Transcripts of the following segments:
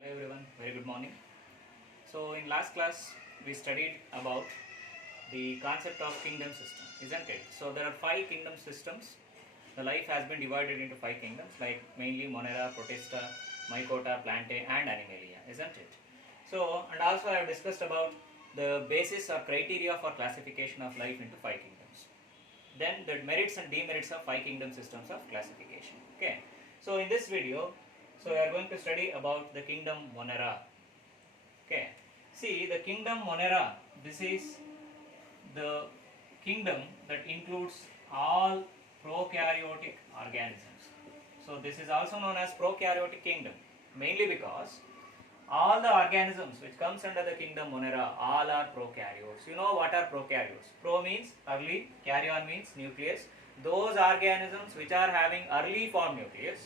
Hello everyone, very good morning. So in last class we studied about the concept of kingdom system, isn't it? So there are five kingdom systems. The life has been divided into five kingdoms like mainly Monera, Protista, Mycota, Plantae and Animalia, isn't it? So and also I have discussed about the basis or criteria for classification of life into five kingdoms. Then the merits and demerits of five kingdom systems of classification. Okay. So in this video, so we are going to study about the kingdom Monera. Okay. See the kingdom Monera. This is the kingdom that includes all prokaryotic organisms. So this is also known as prokaryotic kingdom, mainly because all the organisms which comes under the kingdom Monera, all are prokaryotes. You know what are prokaryotes? Pro means early, karyon means nucleus. Those organisms which are having early form nucleus,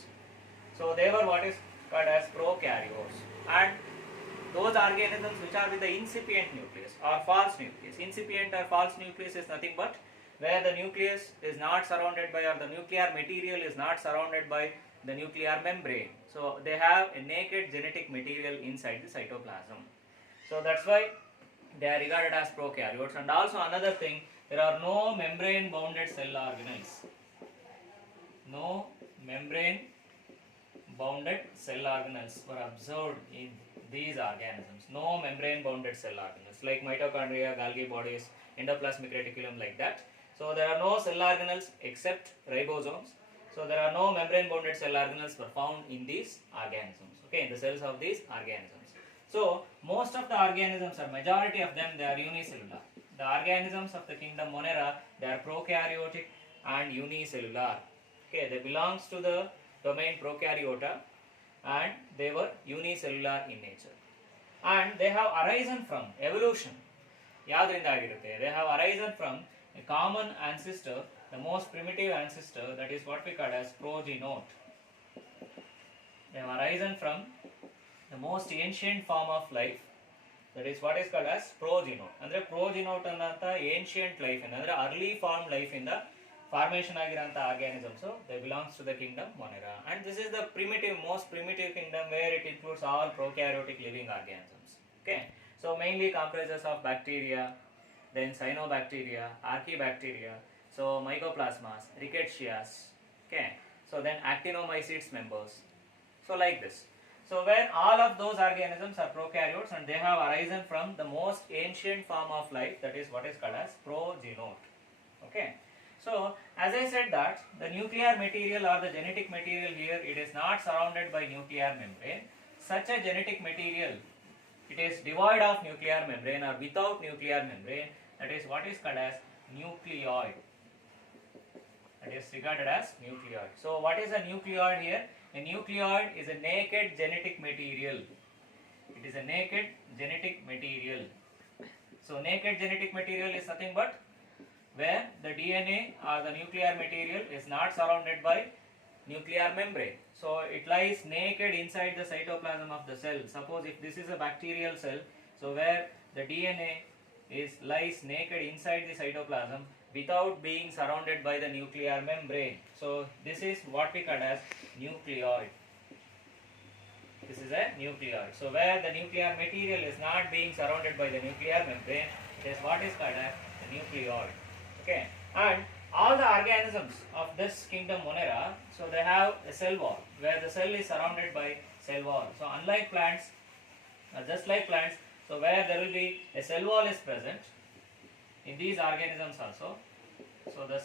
so they were what is called as prokaryotes. And those organisms which are with the incipient nucleus or false nucleus. Incipient or false nucleus is nothing but where the nucleus is not surrounded by, or the nuclear material is not surrounded by the nuclear membrane. So they have a naked genetic material inside the cytoplasm. So that's why they are regarded as prokaryotes. And also another thing, there are no membrane bounded cell organelles. No membrane bounded cell organelles were observed in these organisms. No membrane bounded cell organelles like mitochondria, Golgi bodies, endoplasmic reticulum, like that. So there are no cell organelles except ribosomes. So there are no membrane bounded cell organelles were found in these organisms. Okay, in the cells of these organisms. So most of the organisms, or majority of them, they are unicellular. The organisms of the kingdom Monera, they are prokaryotic and unicellular. Okay, they belongs to the domain prokaryota and they were unicellular in nature. And they have arisen from evolution. Yadrinda agirutte. They have arisen from a common ancestor, the most primitive ancestor, that is what we call as progenote. They have arisen from the most ancient form of life, that is what is called as progenote. Andre progenote annanta ancient life, andre early form life in the formation agiranta organism. So they belongs to the kingdom Monera, and this is the primitive, most primitive kingdom where it includes all prokaryotic living organisms. Okay, so mainly comprises of bacteria, then cyanobacteria, archaebacteria, so mycoplasmas, rickettsias. Okay, so then actinomycetes members. So like this. So where all of those organisms are prokaryotes and they have arisen from the most ancient form of life, that is what is called as progenote. Okay. So as I said that the nuclear material or the genetic material here, it is not surrounded by nuclear membrane. Such a genetic material, it is devoid of nuclear membrane or without nuclear membrane, that is what is called as nucleoid. That is regarded as nucleoid. So what is a nucleoid here? A nucleoid is a naked genetic material. It is a naked genetic material. So naked genetic material is nothing but where the DNA or the nuclear material is not surrounded by nuclear membrane. So it lies naked inside the cytoplasm of the cell. Suppose if this is a bacterial cell, so where the DNA lies naked inside the cytoplasm without being surrounded by the nuclear membrane. So this is what we call as nucleoid. This is a nucleoid. So where the nuclear material is not being surrounded by the nuclear membrane, it is what is called as the nucleoid. Okay, and all the organisms of this kingdom Monera, so they have a cell wall where the cell is surrounded by cell wall. So unlike plants, just like plants, so where there will be a cell wall is present in these organisms also. So the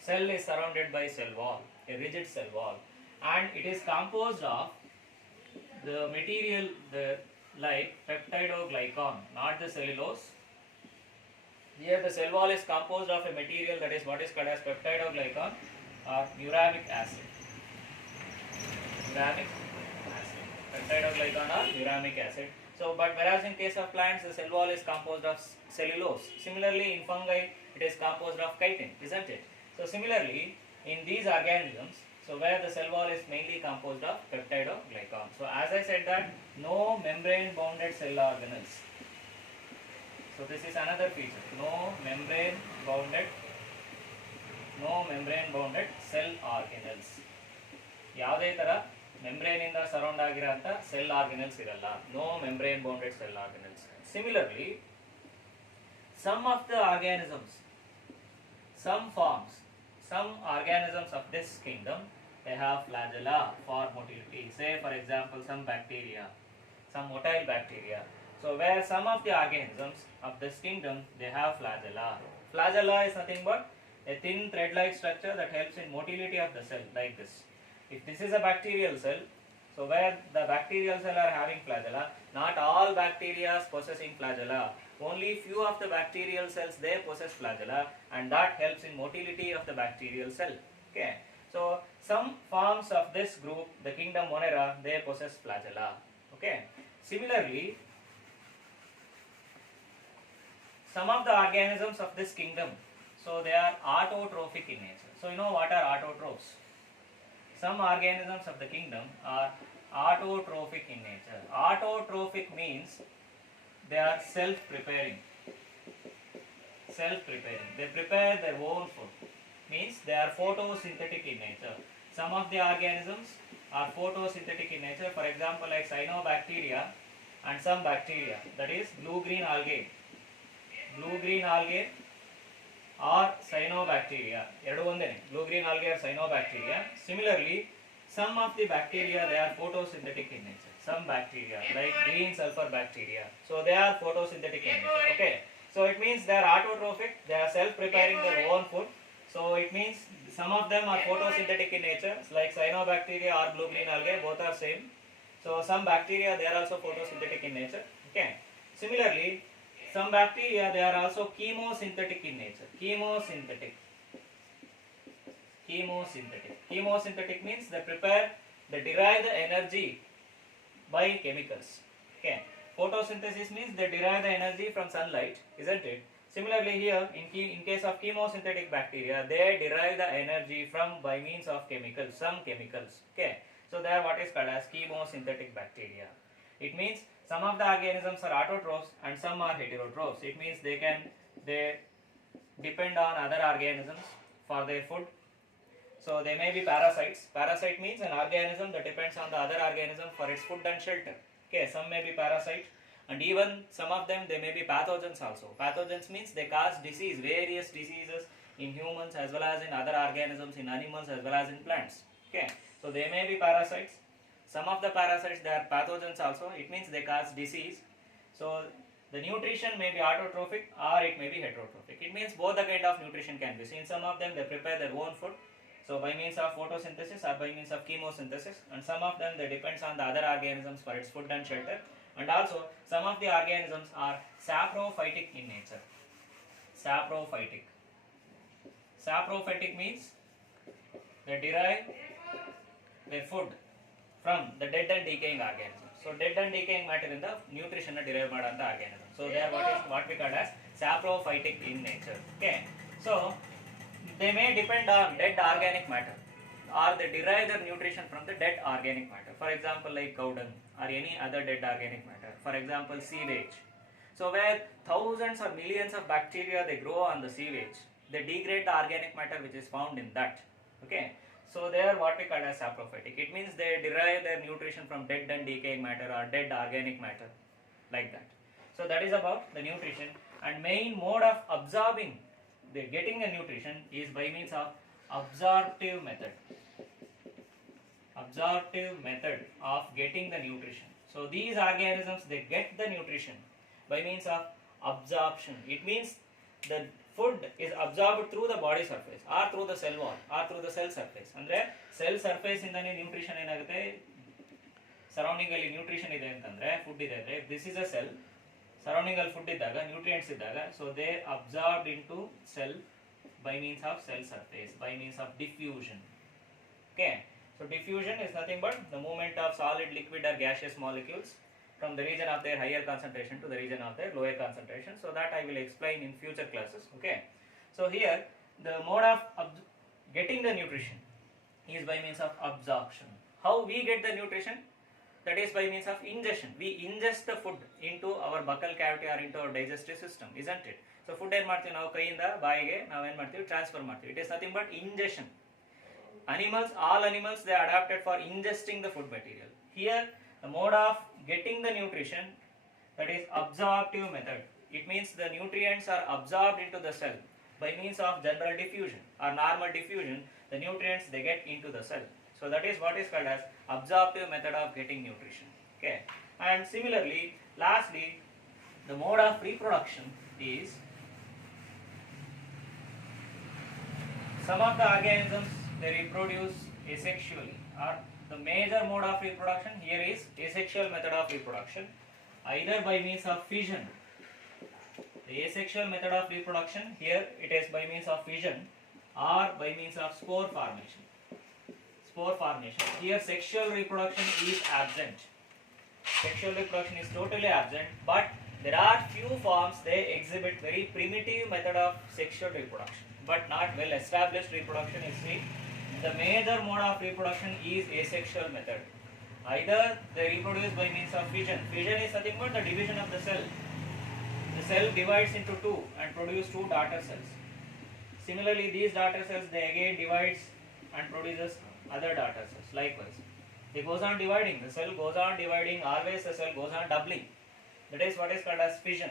cell is surrounded by cell wall, a rigid cell wall, and it is composed of the material like peptidoglycan, not the cellulose. Here the cell wall is composed of a material, that is what is called as peptidoglycan or uramic acid. Uramic acid. Peptidoglycan or uramic acid. So, but whereas in case of plants, the cell wall is composed of cellulose. Similarly, in fungi, it is composed of chitin, isn't it? So, similarly, in these organisms, so where the cell wall is mainly composed of peptidoglycan. So, as I said that, no membrane bounded cell organelles. So this is another feature, no membrane bounded cell organelles. ಯಾವುದೇ ತರ membrane ಇಂದ surround ಆಗಿರೋಂಥ cell organelles ಇರಲ್ಲ. No membrane bounded cell organelles. Similarly, some of the organisms, some forms, some organisms of this kingdom, they have flagella for motility. Say for example some bacteria, some motile bacteria. So where some of the organisms of this kingdom, they have flagella. Flagella is nothing but a thin thread-like structure that helps in motility of the cell, like this. If this is a bacterial cell, so where the bacterial cell are having flagella, not all bacteria possessing flagella. Only few of the bacterial cells they possess flagella, and that helps in motility of the bacterial cell. Okay. So some forms of this group, the kingdom Monera, they possess flagella. Okay. Similarly, some of the organisms of this kingdom, so they are autotrophic in nature. So you know what are autotrophs? Some organisms of the kingdom are autotrophic in nature. Autotrophic means they are self-preparing. Self-preparing. They prepare their own food. Means they are photosynthetic in nature. Some of the organisms are photosynthetic in nature. For example, like cyanobacteria and some bacteria. That is blue-green algae. Blue-green algae or cyanobacteria. Blue-green algae or cyanobacteria. Similarly, some of the bacteria, they are photosynthetic in nature. Some bacteria like green sulfur bacteria, so they are photosynthetic in nature. Okay, so it means they are autotrophic, they are self-preparing their own food. So it means some of them are photosynthetic in nature, like cyanobacteria or blue-green algae, both are same. So some bacteria, they are also photosynthetic in nature. Okay, similarly, some bacteria, they are also chemosynthetic in nature. Chemosynthetic. Chemosynthetic means they derive the energy by chemicals. Okay. Photosynthesis means they derive the energy from sunlight, isn't it? Similarly here, in case of chemosynthetic bacteria, they derive the energy from by means of chemicals, some chemicals. Okay. So they are what is called as chemosynthetic bacteria. It means some of the organisms are autotrophs and some are heterotrophs. It means they depend on other organisms for their food. So they may be parasites. Parasite means an organism that depends on the other organism for its food and shelter. Okay, some may be parasite, and even some of them, they may be pathogens also. Pathogens means they cause disease, various diseases in humans as well as in other organisms, in animals as well as in plants. Okay, so they may be parasites. Some of the parasites, they are pathogens also. It means they cause disease. So the nutrition may be autotrophic or it may be heterotrophic. It means both the kind of nutrition can be. So in some of them, they prepare their own food. So by means of photosynthesis or by means of chemosynthesis, and some of them, they depends on the other organisms for its food and shelter. And also some of the organisms are saprophytic in nature. Saprophytic. Saprophytic means they derive their food from the dead and decaying organisms. So dead and decaying matter in the nutrition derive madanta organism. So they are what we call as saprophytic in nature. Okay. So they may depend on dead organic matter, or they derive their nutrition from the dead organic matter. For example, like cow dung or any other dead organic matter. For example, sewage. So where thousands or millions of bacteria, they grow on the sewage, they degrade the organic matter which is found in that. Okay. So they are what we call as saprophytic. It means they derive their nutrition from dead and decaying matter or dead organic matter, like that. So that is about the nutrition. And main mode of absorbing, they getting the nutrition is by means of absorptive method. Absorptive method of getting the nutrition. So these organisms, they get the nutrition by means of absorption. It means the food is absorbed through the body surface or through the cell wall or through the cell surface. Andre cell surface indane nutrition enagutte, surrounding alli nutrition ide antandre, food ide andre, this is a cell, surrounding alli food iddaga, nutrients iddaga, so they absorbed into cell by means of cell surface, by means of diffusion. Okay, so diffusion is nothing but the movement of solid, liquid or gaseous molecules from the region of their higher concentration to the region of their lower concentration. So that I will explain in future classes. Okay, so here the mode of getting the nutrition is by means of absorption. How we get the nutrition? That is by means of ingestion. We ingest the food into our buccal cavity or into our digestive system, isn't it? So food ಏನು ಮಾಡ್ತೀವಿ ನಾವು ಕೈಯಿಂದ ಬಾಯಿಗೆ ನಾವು ಏನು ಮಾಡ್ತೀವಿ transfer ಮಾಡ್ತೀವಿ. It is nothing but ingestion. Animals, all animals, they are adapted for ingesting the food material. Here, the mode of getting the nutrition, that is absorptive method. It means the nutrients are absorbed into the cell by means of general diffusion or normal diffusion. The nutrients, they get into the cell. So that is what is called as absorptive method of getting nutrition. Okay. And similarly, lastly, the mode of reproduction is, some of the organisms, they reproduce asexually, or the major mode of reproduction here is asexual method of reproduction, either by means of fission. The asexual method of reproduction here, it is by means of fission or by means of spore formation. Spore formation. Here sexual reproduction is absent. Sexual reproduction is totally absent, but there are few forms, they exhibit very primitive method of sexual reproduction, but not well established reproduction is seen. The major mode of reproduction is asexual method. Either they reproduce by means of fission. Fission is nothing but the division of the cell. The cell divides into two and produce two daughter cells. Similarly, these daughter cells, they again divides and produces other daughter cells. Likewise, it goes on dividing. The cell goes on dividing. Always the cell goes on doubling. That is what is called as fission.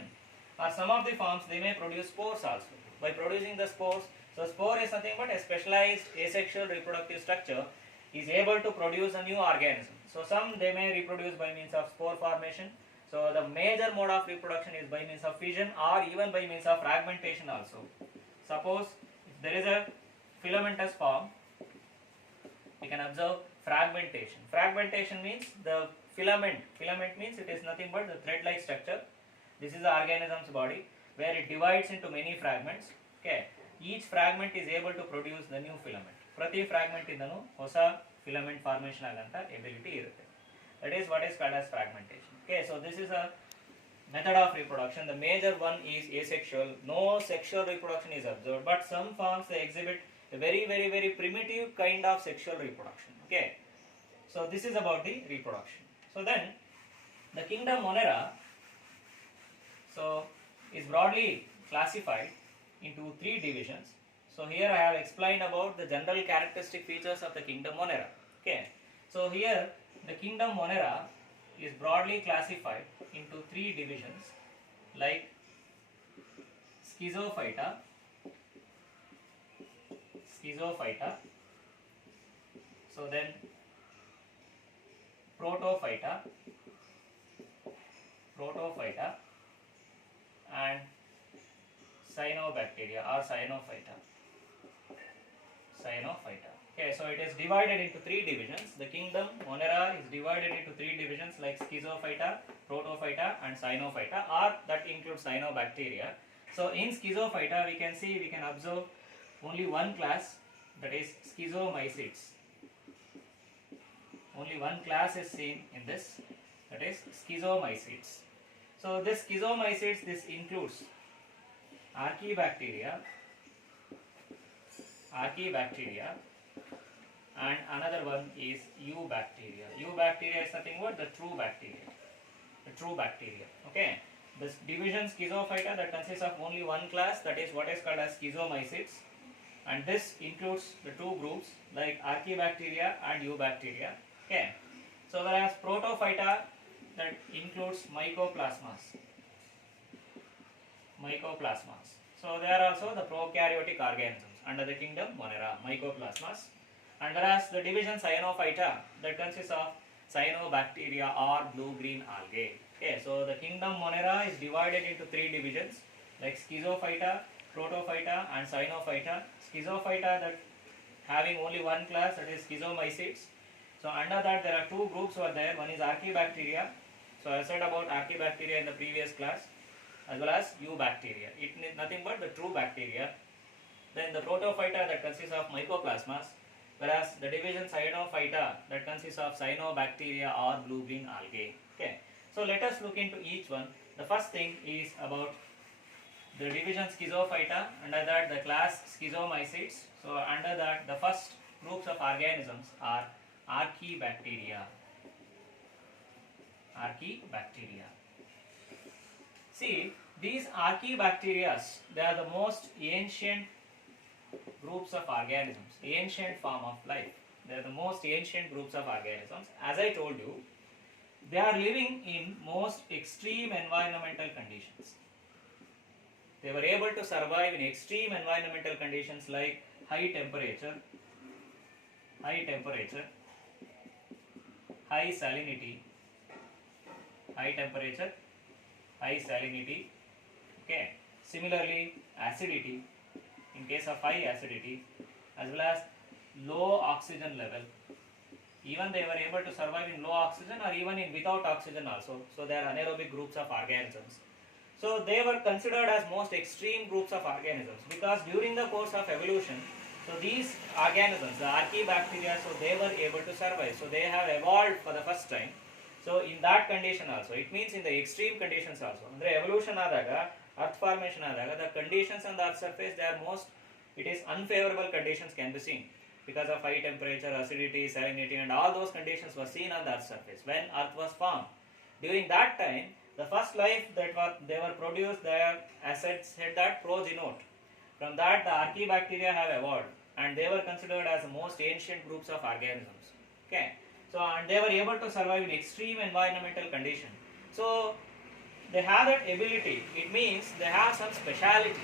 Or some of the forms, they may produce spores also. By producing the spores, so spore is nothing but a specialized asexual reproductive structure is able to produce a new organism. So some, they may reproduce by means of spore formation. So the major mode of reproduction is by means of fission or even by means of fragmentation also. Suppose if there is a filamentous form, we can observe fragmentation. Fragmentation means the filament. Filament means it is nothing but the thread-like structure. This is the organism's body where it divides into many fragments. Okay. Each fragment is able to produce the new filament. Prati fragment indanu hosa filament formation aganta ability irutte. That is what is called as fragmentation. Okay, so this is a method of reproduction. The major one is asexual. No sexual reproduction is observed, but some forms, they exhibit a very primitive kind of sexual reproduction. Okay, so this is about the reproduction. So then the kingdom Monera, so is broadly classified into three divisions. So here I have explained about the general characteristic features of the kingdom Monera. Okay, so here the kingdom Monera is broadly classified into three divisions like Schizophyta, so then Protophyta, and Cyanobacteria or Cyanophyta. Okay, so it is divided into three divisions. The kingdom Monera is divided into three divisions like Schizophyta, Protophyta and Cyanophyta, or that includes Cyanobacteria. So in Schizophyta we can observe only one class, that is Schizomycetes. Only one class is seen in this, that is Schizomycetes. So this Schizomycetes, this includes Archaebacteria, and another one is Eubacteria. Eubacteria is nothing but the true bacteria. Okay, this division Schizophyta, that consists of only one class, that is what is called as Schizomycetes, and this includes the two groups like Archaebacteria and Eubacteria. Okay, so whereas Protophyta, that includes Mycoplasmas. So they are also the prokaryotic organisms under the kingdom Monera, Mycoplasmas. And whereas the division Cyanophyta, that consists of Cyanobacteria or blue-green algae. Okay, so the kingdom Monera is divided into three divisions like Schizophyta, Protophyta and Cyanophyta. Schizophyta, that having only one class, that is Schizomycetes. So under that there are two groups over there. One is Archaebacteria. So I said about Archaebacteria in the previous class, as well as Eubacteria. It is nothing but the true bacteria. Then the Protophyta, that consists of Mycoplasmas, whereas the division Cyanophyta, that consists of Cyanobacteria or blue-green algae. Okay, so let us look into each one. The first thing is about the division Schizophyta. Under that the class Schizomycetes. So under that the first groups of organisms are Archaebacteria. See, these Archaebacteria, they are the most ancient groups of organisms, ancient form of life. They are the most ancient groups of organisms. As I told you, they are living in most extreme environmental conditions. They were able to survive in extreme environmental conditions like high temperature, high salinity, high temperature, high salinity. Okay. Similarly, acidity, in case of high acidity, as well as low oxygen level. Even they were able to survive in low oxygen or even in without oxygen also. So they are anaerobic groups of organisms. So they were considered as most extreme groups of organisms because during the course of evolution, so these organisms, the archaebacteria, so they were able to survive. So they have evolved for the first time. So in that condition also, it means in the extreme conditions also. Andre evolution adaga, earth formation adaga, the conditions on the earth surface, they are most, it is unfavorable conditions can be seen because of high temperature, acidity, salinity, and all those conditions were seen on the earth's surface when earth was formed. During that time, the first life that they were produced, their assets had that progenote. From that, the archaebacteria have evolved, and they were considered as the most ancient groups of organisms. Okay, so and they were able to survive in extreme environmental conditions. So they have that ability. It means they have some speciality,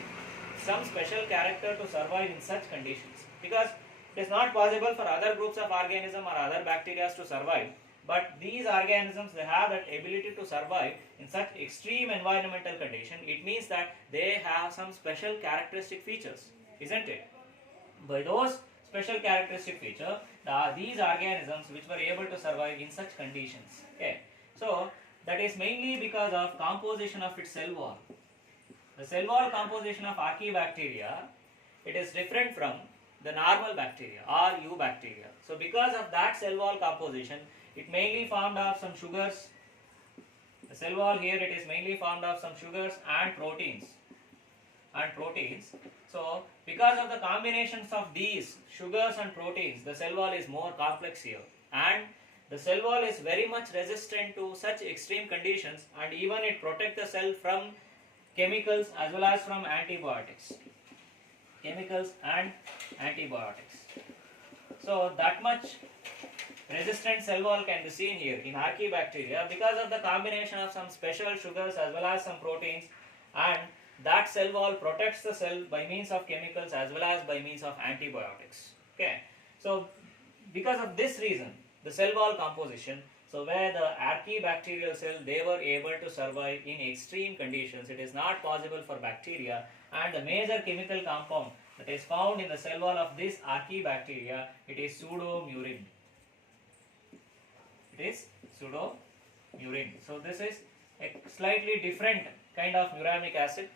some special character to survive in such conditions. Because it is not possible for other groups of organisms or other bacteria to survive. But these organisms, they have that ability to survive in such extreme environmental condition. It means that they have some special characteristic features, isn't it? By those special characteristic feature, these organisms which were able to survive in such conditions. Okay, so that is mainly because of composition of its cell wall. The cell wall composition of archaebacteria, it is different from the normal bacteria or eubacteria. So because of that cell wall composition, it mainly formed of some sugars. The cell wall here, it is mainly formed of some sugars and proteins. So because of the combinations of these sugars and proteins, the cell wall is more complex here, and the cell wall is very much resistant to such extreme conditions, and even it protects the cell from chemicals as well as from antibiotics. Chemicals and antibiotics. So that much resistant cell wall can be seen here in archaebacteria because of the combination of some special sugars as well as some proteins, and that cell wall protects the cell by means of chemicals as well as by means of antibiotics. Okay, so because of this reason, the cell wall composition, so where the archaebacterial cell, they were able to survive in extreme conditions. It is not possible for bacteria, and the major chemical compound that is found in the cell wall of this archaebacteria, it is pseudomurin. It is pseudomurin. So this is a slightly different kind of muramic acid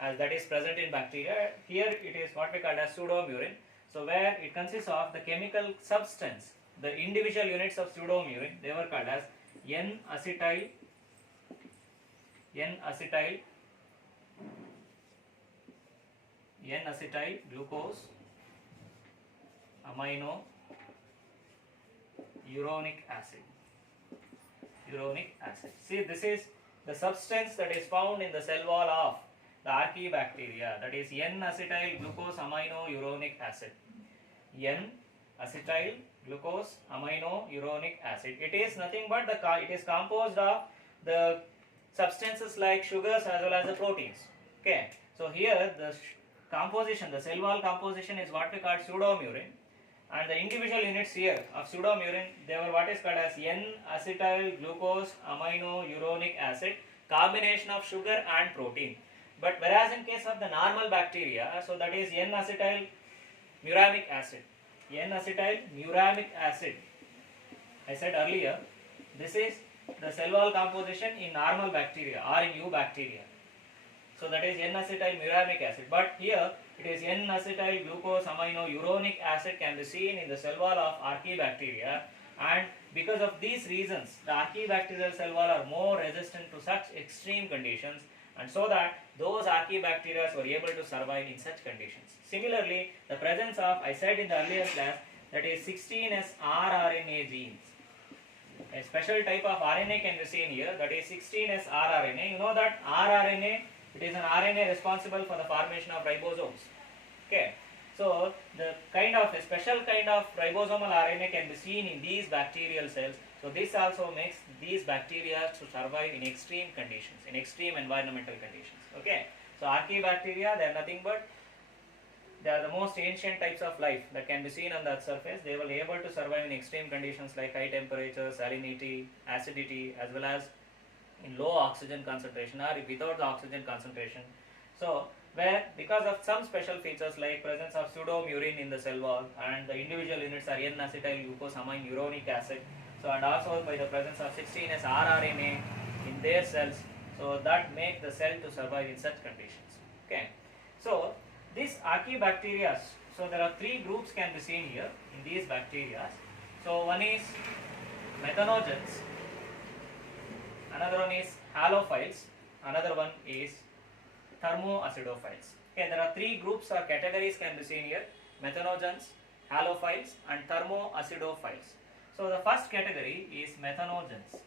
as that is present in bacteria. Here it is what we call as pseudomurin. So where it consists of the chemical substance, the individual units of pseudomurin, they were called as N-acetyl glucose amino uronic acid. See, this is the substance that is found in the cell wall of the archaebacteria, that is N-acetyl glucose amino uronic acid. N-acetyl glucose amino uronic acid. It is nothing but it is composed of the substances like sugars as well as the proteins. Okay, so here the composition, the cell wall composition is what we call pseudomurin, and the individual units here of pseudomurin, they were what is called as N-acetyl glucose amino uronic acid, combination of sugar and protein. But whereas in case of the normal bacteria, so that is N-acetyl muramic acid. N-acetyl muramic acid. I said earlier, this is the cell wall composition in normal bacteria or in eubacteria. So that is N-acetyl muramic acid. But here it is N-acetyl glucose amino uronic acid can be seen in the cell wall of archaebacteria, and because of these reasons, the archaebacterial cell wall are more resistant to such extreme conditions, and so that those archaebacteria were able to survive in such conditions. Similarly, the presence of, I said in the earlier class, that is 16S rRNA genes. A special type of RNA can be seen here, that is 16S rRNA. You know that rRNA, it is an RNA responsible for the formation of ribosomes. Okay, So the kind of a special kind of ribosomal RNA can be seen in these bacterial cells. So this also makes these bacteria to survive in extreme conditions, in extreme environmental conditions. Okay. So archaebacteria, they are nothing but they are the most ancient types of life that can be seen on the earth's surface. They will be able to survive in extreme conditions like high temperature, salinity, acidity, as well as in low oxygen concentration or without the oxygen concentration. So where because of some special features like presence of pseudomurine in the cell wall and the individual units are N-acetyl-glucosamine uronic acid. So and also by the presence of 16S rRNA in their cells, so that make the cell to survive in such conditions. Okay. So these archaebacteria, so there are three groups can be seen here in these bacteria. So one is methanogens, another one is halophiles, another one is thermoacidophiles. Okay, there are three groups or categories can be seen here: methanogens, halophiles, and thermoacidophiles. So the first category is methanogens.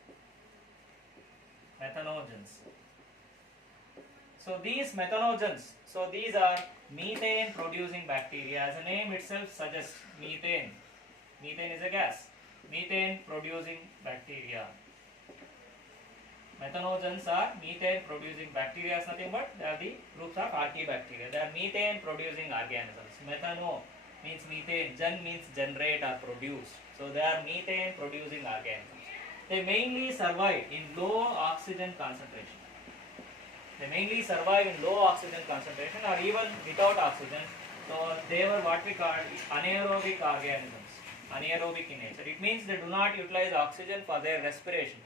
Methanogens. So these methanogens, so these are methane producing bacteria. As the name itself suggests, methane. Methane is a gas. Methane producing bacteria. Methanogens are methane producing bacteria, is nothing but they are the groups of archaebacteria. They are methane producing organisms. Methano means methane, gen means generate or produce. So they are methane producing organisms. They mainly survive in low oxygen concentration. They mainly survive in low oxygen concentration or even without oxygen. So they were what we call anaerobic organisms. Anaerobic in nature. It means they do not utilize oxygen for their respiration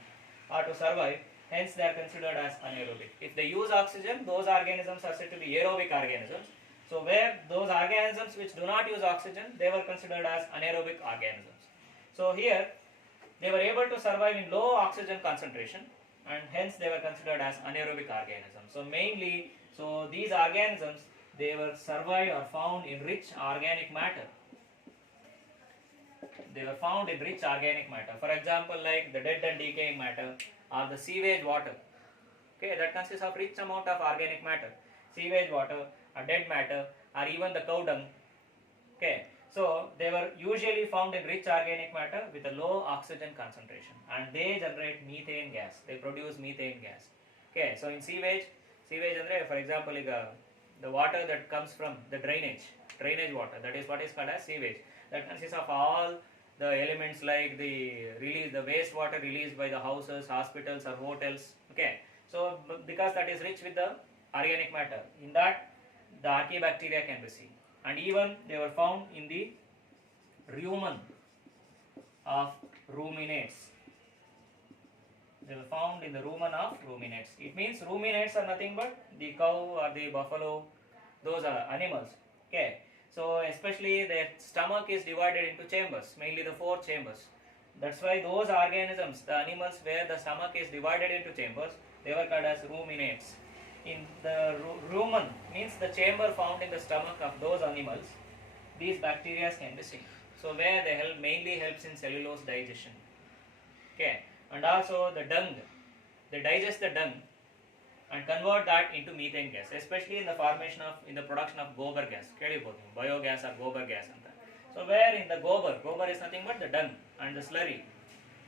or to survive. Hence they are considered as anaerobic. If they use oxygen, those organisms are said to be aerobic organisms. So where those organisms which do not use oxygen, they were considered as anaerobic organisms. So here they were able to survive in low oxygen concentration and hence they were considered as anaerobic organisms. So mainly, so these organisms, they were survive or found in rich organic matter. They were found in rich organic matter. For example, like the dead and decaying matter or the sewage water. Okay, that consists of rich amount of organic matter. Sewage water, or dead matter, or even the cow dung. Okay, so they were usually found in rich organic matter with a low oxygen concentration, and they generate methane gas. They produce methane gas. Okay, so in sewage andre, for example, the water that comes from the drainage water, that is what is called as sewage. That consists of all the elements like the waste water released by the houses, hospitals, or hotels. Okay, so because that is rich with the organic matter, in that the archaebacteria can be seen, and even they were found in the rumen of ruminates. They were found in the rumen of ruminates. It means ruminates are nothing but the cow or the buffalo, those are animals. Okay, so especially their stomach is divided into chambers, mainly the 4 chambers. That's why those organisms, the animals where the stomach is divided into chambers, they were called as ruminates. In the rumen means the chamber found in the stomach of those animals, these bacteria can be seen. So where they mainly helps in cellulose digestion. Okay, and also the dung, they digest the dung and convert that into methane gas, especially in the production of gobar gas, biogas or gobar gas. So where in the gobar is nothing but the dung and the slurry,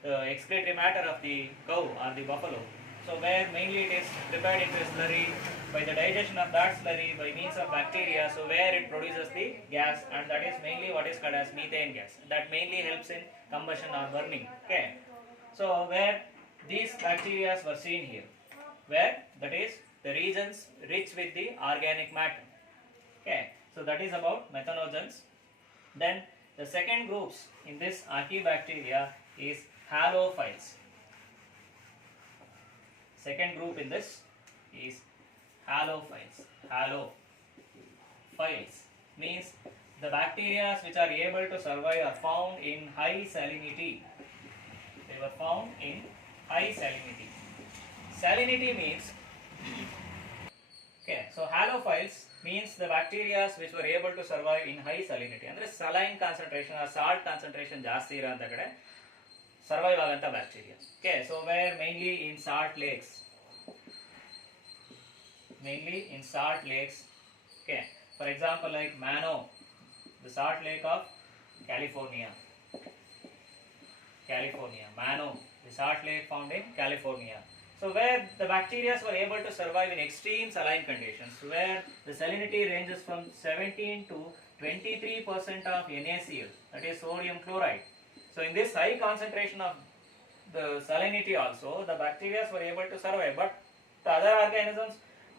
the excretory matter of the cow or the buffalo. So where mainly it is prepared into a slurry, by the digestion of that slurry by means of bacteria, so where it produces the gas, and that is mainly what is called as methane gas. That mainly helps in combustion or burning. Okay, so where these bacteria were seen here, where that is the regions rich with the organic matter. Okay, so that is about methanogens. Then the second groups in this archaebacteria is halophiles. Second group in this is halophiles. Halophiles means the bacteria which are able to survive are found in high salinity. They were found in high salinity. Salinity means, okay, so halophiles means the bacteria which were able to survive in high salinity. Andre saline concentration or salt concentration ಜಾಸ್ತಿ ಇರೋಂತ ಕಡೆ survive ಆಗಂತ bacteria. Okay, so where mainly in salt lakes. Okay, for example like Mano The Salt Lake of California. Mano, the salt lake found in California. So where the bacteria were able to survive in extreme saline conditions, where the salinity ranges from 17 to 23% of NaCl, that is sodium chloride. So in this high concentration of the salinity also, the bacteria were able to survive, but the other organisms,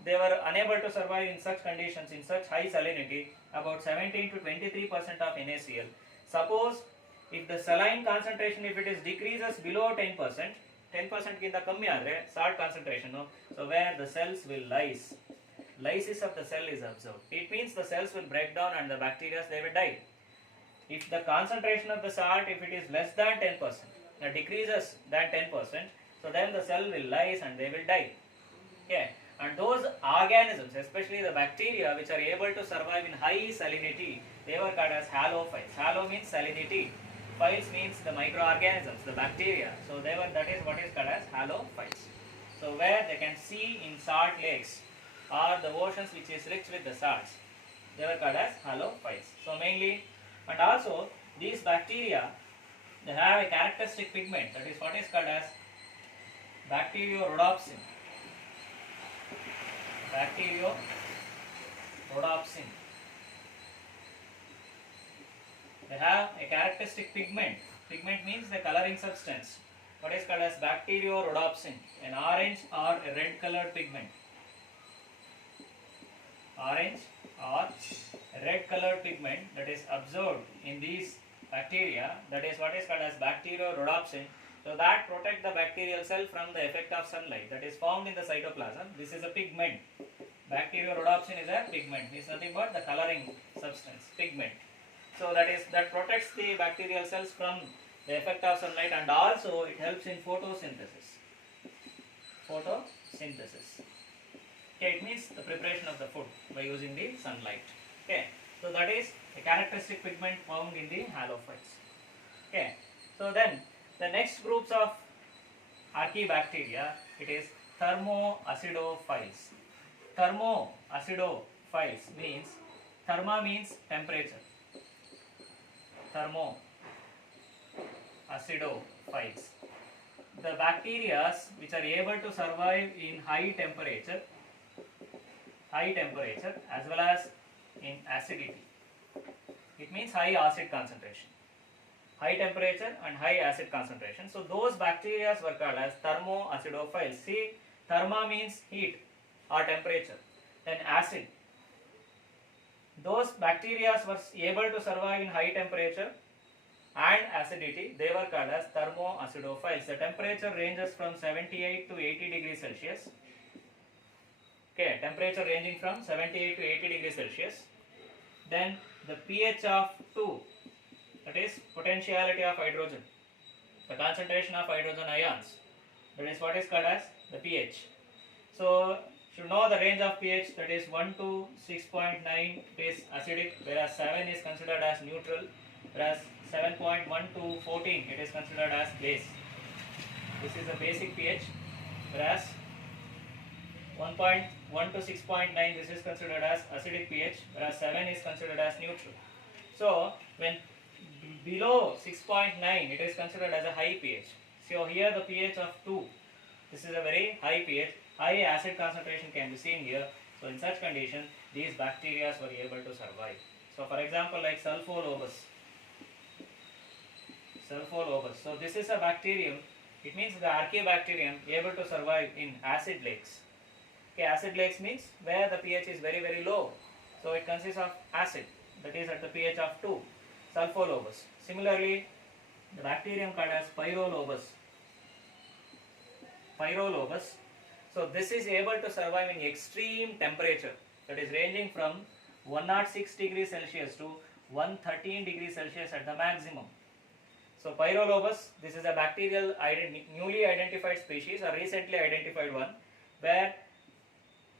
they were unable to survive in such conditions, in such high salinity, about 17 to 23% of NaCl. Suppose if the saline concentration, if it is decreases below 10%, 10% ಗಿಂತ ಕಮ್ಮಿ ಆದರೆ salt concentration, so where the cells will lysis of the cell is observed. It means the cells will break down and the bacteria, they will die. If the concentration of the salt, if it is less than 10%, decreases than 10%, so then the cell will lyse and they will die. Okay. And those organisms, especially the bacteria which are able to survive in high salinity, they were called as halophiles. Halo means salinity. Philes means the microorganisms, the bacteria. So that is what is called as halophiles. So where they can see in salt lakes or the oceans which is rich with the salts, they were called as halophiles. So mainly, and also these bacteria, they have a characteristic pigment, that is what is called as bacteriorhodopsin. Bacteriorhodopsin. They have a characteristic pigment. Pigment means the coloring substance. What is called as bacteriorhodopsin, an orange or a red colored pigment. Orange or red colored pigment that is observed in these bacteria, that is what is called as bacteriorhodopsin. So that protect the bacterial cell from the effect of sunlight that is found in the cytoplasm. This is a pigment. Bacteriorhodopsin is a pigment. It is nothing but the coloring substance, pigment. So that protects the bacterial cells from the effect of sunlight, and also it helps in photosynthesis. Okay, it means the preparation of the food by using the sunlight. Okay, so that is a characteristic pigment found in the halophiles. Okay, so then the next groups of archaebacteria, it is thermoacidophiles. Thermoacidophiles means, therma means temperature. Thermoacidophiles, the bacteria which are able to survive in high temperature as well as in acidity. It means high acid concentration, high temperature and high acid concentration. So those bacteria were called as thermoacidophiles. See, therma means heat or temperature, then acid. Those bacteria were able to survive in high temperature and acidity. They were called as thermoacidophiles. The temperature ranges from 78 to 80 degrees Celsius. Okay, temperature ranging from 78 to 80 degrees Celsius. Then the pH of 2, that is potentiality of hydrogen, the concentration of hydrogen ions, that is what is called as the pH. So should know the range of pH, that is 1 to 6.9 is acidic, whereas 7 is considered as neutral, whereas 7.1 to 14 it is considered as base. This is the basic pH, whereas 1.1 to 6.9 this is considered as acidic pH, whereas 7 is considered as neutral. So when below 6.9 it is considered as a high pH. So here the pH of 2, this is a very high pH. High acid concentration can be seen here. So in such condition, these bacteria were able to survive. So for example, like sulfolobus. So this is a bacterium. It means the archaebacterium able to survive in acid lakes. Okay, acid lakes means where the pH is very very low. So it consists of acid, that is at the pH of 2. Sulfolobus. Similarly, the bacterium called as pyrolobus. So this is able to survive in extreme temperature, that is ranging from 106 degrees Celsius to 113 degrees Celsius at the maximum. So pyrolobus, this is a bacterial newly identified species or recently identified one, where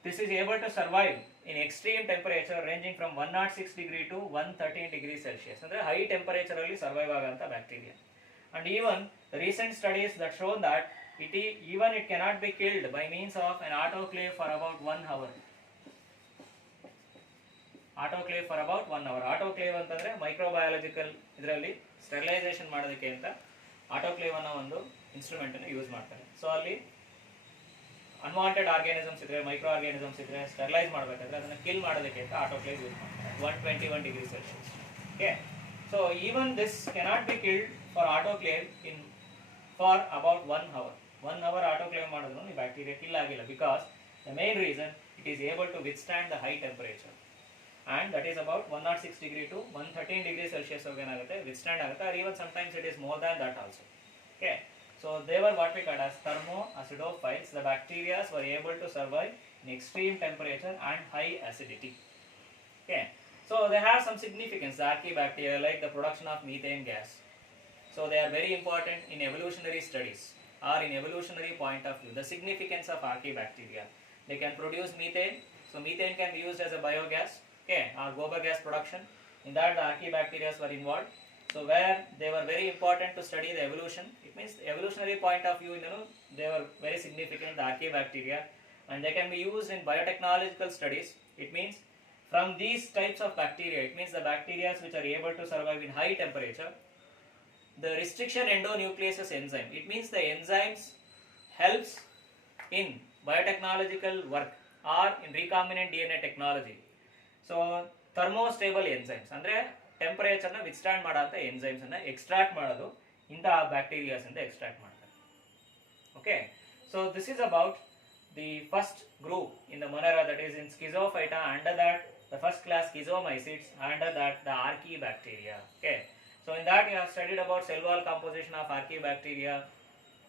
this is able to survive in extreme temperature ranging from 106 degree to 113 degrees Celsius. Andre high temperature alli survive aganta bacteria. And even the recent studies that shown that it cannot be killed by means of an autoclave for about 1 hour. autoclave for about 1 hour. Autoclave ಅಂತಂದ್ರೆ microbiological ಇದರಲ್ಲಿ sterilisation ಮಾಡೋದಕ್ಕೆ ಅಂತ autoclave ಅನ್ನೋ ಒಂದು instrument ಅನ್ನು use ಮಾಡ್ತಾರೆ. So ಅಲ್ಲಿ unwanted organisms ಇದ್ರೆ, ಮೈಕ್ರೋ ಆರ್ಗ್ಯಾನಿಸಮ್ಸ್ ಇದ್ರೆ ಸ್ಟೆರಿಲೈಸ್ ಮಾಡಬೇಕಾದ್ರೆ ಅದನ್ನು ಕಿಲ್ ಮಾಡೋದಕ್ಕೆ ಅಂತ ಆಟೋಕ್ಲೇವ್ ಯೂಸ್ ಮಾಡ್ತಾರೆ 121 degree Celsius. Okay, so even this cannot be killed for autoclave in for about 1 hour. 1 hour autoclave ಮಾಡಿದ್ರು ಈ ಬ್ಯಾಕ್ಟೀರಿಯಾ ಕಿಲ್ ಆಗಿಲ್ಲ, because the main reason it is able to withstand the high temperature, and that is about 106 degree to 113 degree Celsius ಏನಾಗುತ್ತೆ withstand ಆಗುತ್ತೆ, or even sometimes it is more than that also. Okay, so they were what we call as thermoacidophiles. The bacteria were able to survive in extreme temperature and high acidity. Okay, so they have some significance, the archaebacteria, like the production of methane gas. So they are very important in evolutionary studies, or in evolutionary point of view. The significance of archaebacteria, they can produce methane. So methane can be used as a biogas, okay, or gobar gas production. In that the archaebacteria were involved. So where they were very important to study the evolution, it means the evolutionary point of view, they were very significant, the archaebacteria, and they can be used in biotechnological studies. It means from these types of bacteria, it means the bacteria which are able to survive in high temperature, the restriction endonucleases enzyme, it means the enzymes helps in biotechnological work or in recombinant DNA technology. So thermostable enzymes ಅಂದ್ರೆ ಟೆಂಪರೇಚರ್ನ withstand ಮಾಡೋಂಥ enzymes ಅನ್ನ extract ಮಾಡೋದು ಇಂತಹ bacterias ಇಂದ extract ಮಾಡ್ತಾರೆ. Okay, so this is about the first group in the Monera, that is in Schizophyta. Under that the first class schizomycetes, under that the archaebacteria. Okay, so in that you have studied about cell wall composition of archaebacteria,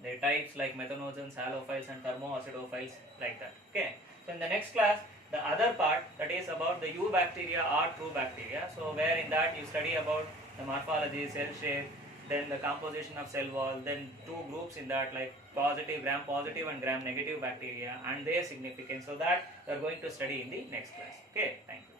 their types like methanogens, halophiles and thermoacidophiles, like that. Okay, so in the next class the other part, that is about the eubacteria or true bacteria. So where in that you study about the morphology, cell shape, then the composition of cell wall, then two groups in that, like positive, gram positive and gram negative bacteria and their significance. So that we are going to study in the next class. Okay, thank you.